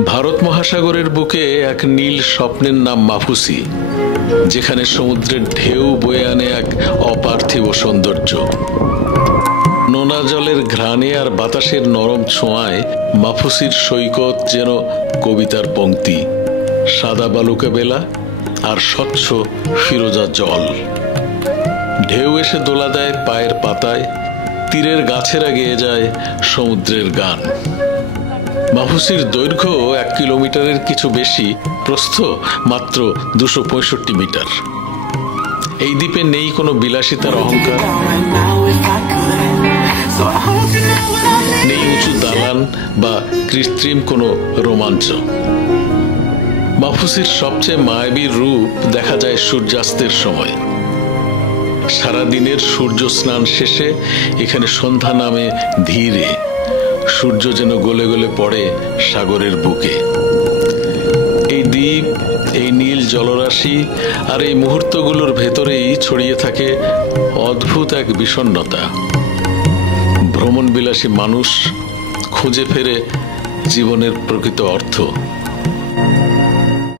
ভারত মহাসাগরের বুকে এক নীল স্বপ্নের নাম মাফুসি, যেখানে সমুদ্রের ঢেউ বয়ে আনে এক অপার্থিব সৌন্দর্য। নোনা জলের ঘ্রাণে আর বাতাসের নরম ছোঁয়ায় মাফুসির সৈকত যেন কবিতার পংক্তি। সাদা বালুকা বেলা আর স্বচ্ছ ফিরোজা জল, ঢেউ এসে দোলা দেয় পায়ের পাতায়, তীরের গাছেরা গেয়ে যায় সমুদ্রের গান। মাফুসির দৈর্ঘ্য 1 কিলোমিটারের কিছু বেশি, প্রস্থ মাত্র 265 মিটার। এই দ্বীপে নেই কোনো বিলাসিতার অহংকার, নেই উঁচু দালান বা কৃত্রিম কোনো রোমাঞ্চ। মাফুসির সবচেয়ে মায়াবী রূপ দেখা যায় সূর্যাস্তের সময়। সারাদিনের সূর্য স্নান শেষে এখানে সন্ধ্যা নামে ধীরে, সূর্য যেন গলে গলে পড়ে সাগরের বুকে। এই দ্বীপ, এই নীল জলরাশি আর এই মুহূর্তগুলোর ভেতরেই ছড়িয়ে থাকে অদ্ভুত এক বিষণ্ণতা। ভ্রমণবিলাসী মানুষ খুঁজে ফেরে জীবনের প্রকৃত অর্থ।